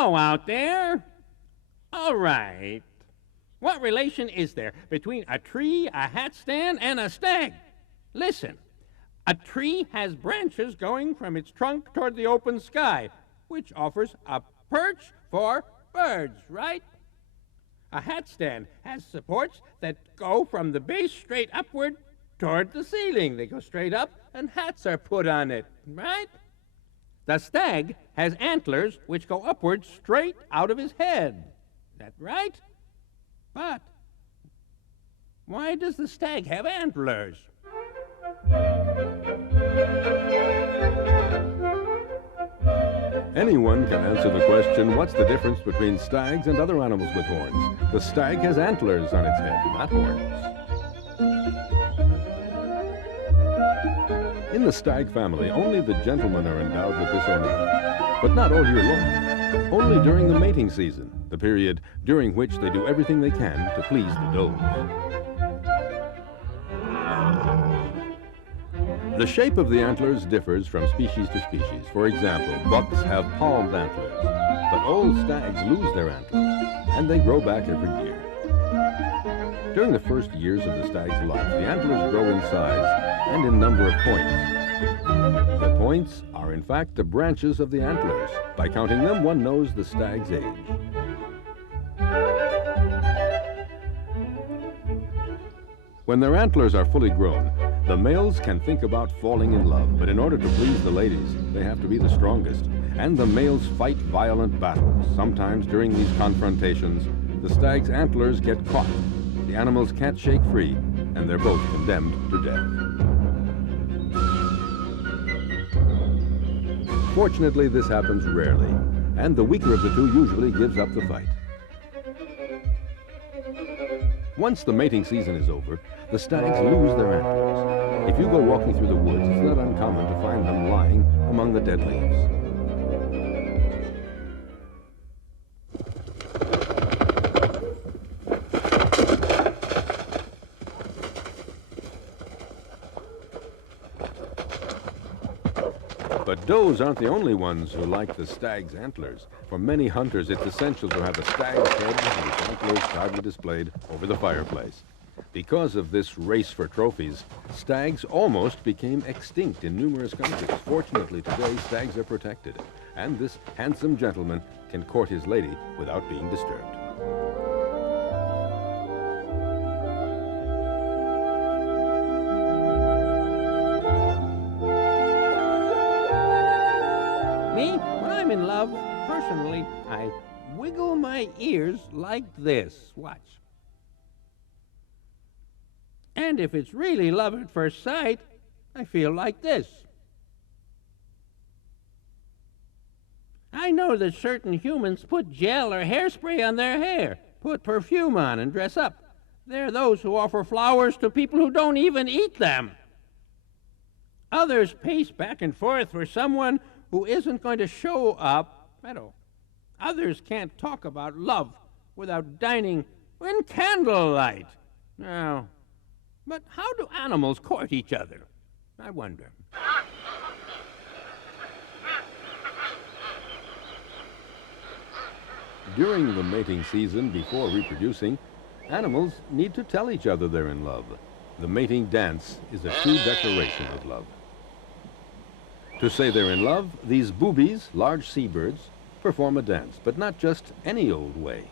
Hello out there. All right. What relation is there between a tree, a hat stand, and a stag? Listen. A tree has branches going from its trunk toward the open sky, which offers a perch for birds, right? A hat stand has supports that go from the base straight upward toward the ceiling. They go straight up, and hats are put on it, right? The stag has antlers which go upward straight out of his head. Is that right? But why does the stag have antlers? Anyone can answer the question, what's the difference between stags and other animals with horns? The stag has antlers on its head, not horns. In the stag family, only the gentlemen are endowed with this ornament, but not all year long. Only during the mating season, the period during which they do everything they can to please the does. The shape of the antlers differs from species to species. For example, bucks have palmed antlers, but all stags lose their antlers, and they grow back every year. During the first years of the stag's life, the antlers grow in size and in number of points. The points are in fact the branches of the antlers. By counting them, one knows the stag's age. When their antlers are fully grown, the males can think about falling in love, but in order to please the ladies, they have to be the strongest. And the males fight violent battles. Sometimes during these confrontations, the stag's antlers get caught. The animals can't shake free, and they're both condemned to death. Fortunately, this happens rarely, and the weaker of the two usually gives up the fight. Once the mating season is over, the stags lose their antlers. If you go walking through the woods, it's not uncommon to find them lying among the dead leaves. But does aren't the only ones who like the stag's antlers. For many hunters, it's essential to have a stag's head and its antlers proudly displayed over the fireplace. Because of this race for trophies, stags almost became extinct in numerous countries. Fortunately, today, stags are protected, and this handsome gentleman can court his lady without being disturbed. Me, when I'm in love, personally, I wiggle my ears like this. Watch. And if it's really love at first sight, I feel like this. I know that certain humans put gel or hairspray on their hair, put perfume on, and dress up. There are those who offer flowers to people who don't even eat them. Others pace back and forth for someone who isn't going to show up at all. Others can't talk about love without dining in candlelight. Now, but how do animals court each other? I wonder. During the mating season, before reproducing, animals need to tell each other they're in love. The mating dance is a true declaration of love. To say they're in love, these boobies, large seabirds, perform a dance, but not just any old way.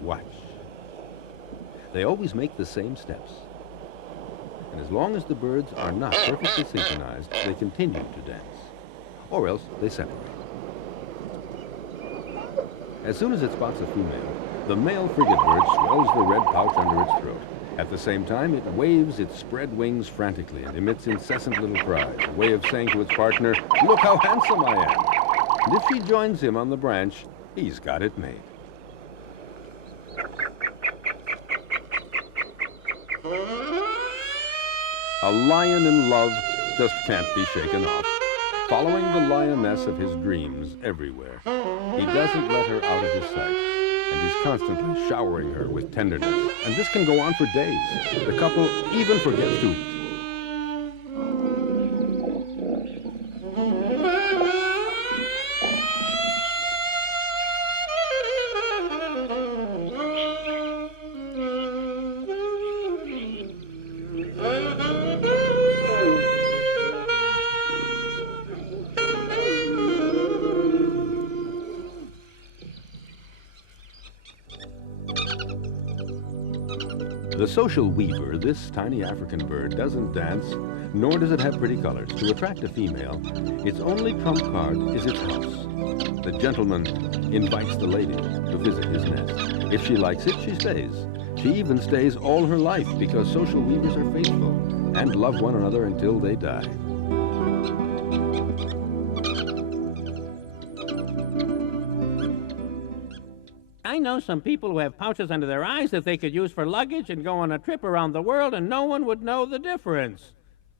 Watch. They always make the same steps. And as long as the birds are not perfectly synchronized, they continue to dance. Or else they separate. As soon as it spots a female, the male frigate bird swells the red pouch under its throat. At the same time, it waves its spread wings frantically and emits incessant little cries, a way of saying to its partner, "Look how handsome I am." And if she joins him on the branch, he's got it made. A lion in love just can't be shaken off, following the lioness of his dreams everywhere. He doesn't let her out of his sight, and he's constantly showering her with tenderness. And this can go on for days. The couple even forgets to eat. The social weaver, this tiny African bird, doesn't dance, nor does it have pretty colors. To attract a female, its only trump card is its house. The gentleman invites the lady to visit his nest. If she likes it, she stays. She even stays all her life because social weavers are faithful and love one another until they die. I know some people who have pouches under their eyes that they could use for luggage and go on a trip around the world and no one would know the difference.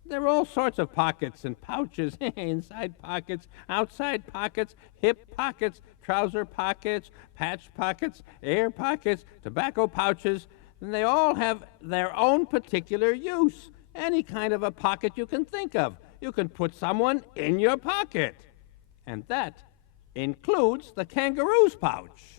There are all sorts of pockets and pouches, inside pockets, outside pockets, hip pockets, trouser pockets, patch pockets, air pockets, tobacco pouches, and they all have their own particular use. Any kind of a pocket you can think of. You can put someone in your pocket. And that includes the kangaroo's pouch.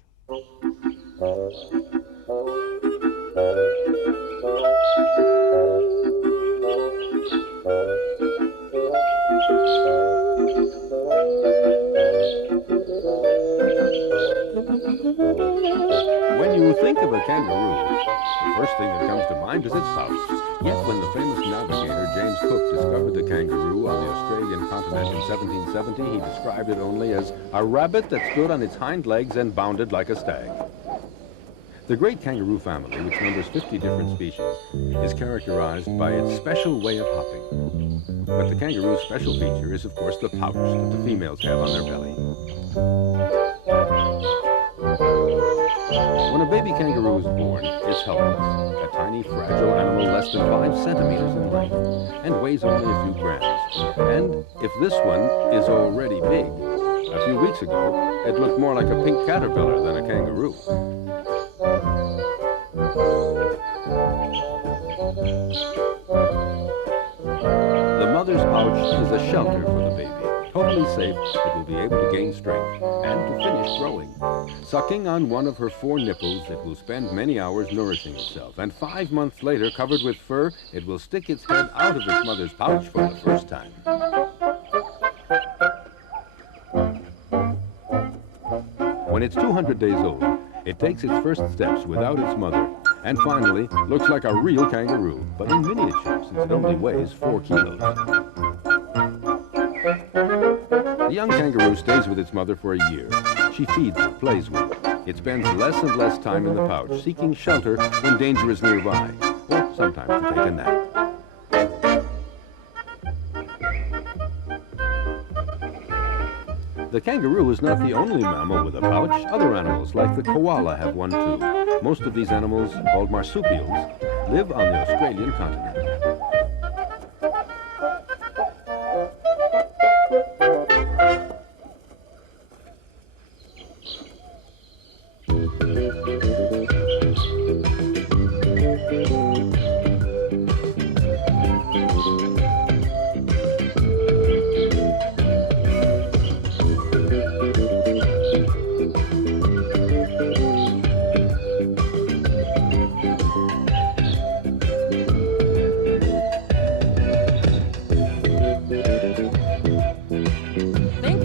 When you think of a kangaroo, the first thing that comes to mind is its pouch. Yet when the famous navigator James Cook discovered the kangaroo on the Australian continent in 1770, he described it only as a rabbit that stood on its hind legs and bounded like a stag. The great kangaroo family, which numbers 50 different species, is characterized by its special way of hopping. But the kangaroo's special feature is, of course, the pouch that the females have on their belly. When a baby kangaroo is born, it's helpless, a tiny, fragile animal less than 5 centimeters in length and weighs only a few grams. And if this one is already big, a few weeks ago, it looked more like a pink caterpillar than a kangaroo. The mother's pouch is a shelter for the baby. Totally safe, it will be able to gain strength and to finish growing. Sucking on one of her 4 nipples, it will spend many hours nourishing itself. And 5 months later, covered with fur, it will stick its head out of its mother's pouch for the first time. When it's 200 days old, it takes its first steps without its mother, and finally looks like a real kangaroo, but in miniature, since it only weighs 4 kilos. The young kangaroo stays with its mother for a year. She feeds it, plays with it. It spends less and less time in the pouch, seeking shelter when danger is nearby, or sometimes to take a nap. The kangaroo is not the only mammal with a pouch. Other animals, like the koala, have one too. Most of these animals, called marsupials, live on the Australian continent.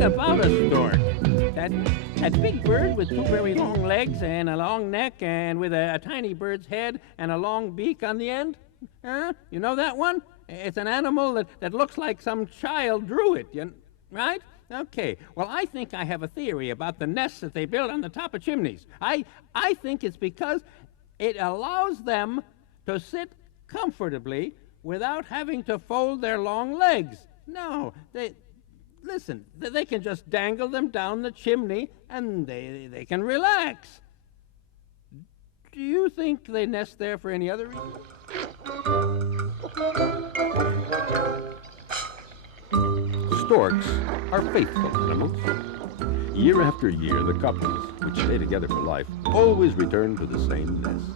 About a stork. That big bird with 2 very long legs and a long neck and with a tiny bird's head and a long beak on the end. You know that one? It's an animal that looks like some child drew it, right? Okay. Well, I think I have a theory about the nests that they build on the top of chimneys. I think it's because it allows them to sit comfortably without having to fold their long legs. No, listen, they can just dangle them down the chimney and they can relax. Do you think they nest there for any other reason? Storks are faithful animals. Year after year, the couples, which stay together for life, always return to the same nest.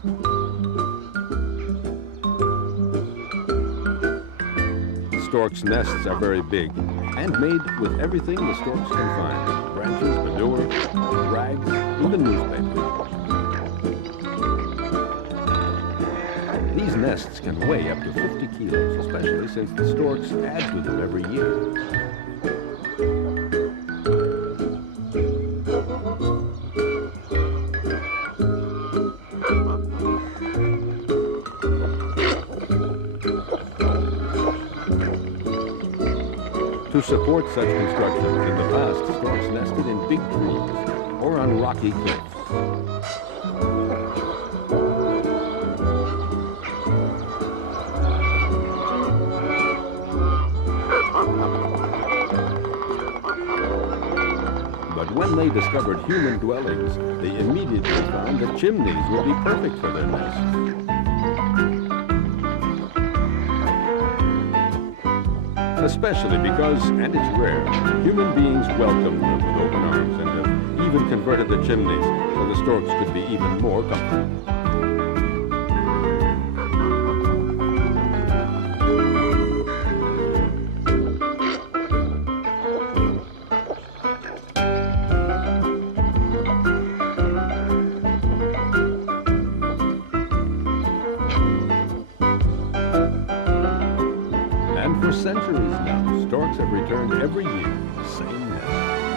Storks' nests are very big and made with everything the storks can find: branches, manure, rags, even newspapers. These nests can weigh up to 50 kilos, especially since the storks add to them every year. To support such constructions, in the past, storks nested in big trees or on rocky cliffs. But when they discovered human dwellings, they immediately found that chimneys would be perfect for their nests. Especially because, and it's rare, human beings welcomed them with open arms and have even converted the chimneys so the storks could be even more comfortable. For centuries now, storks have returned every year to the same nest.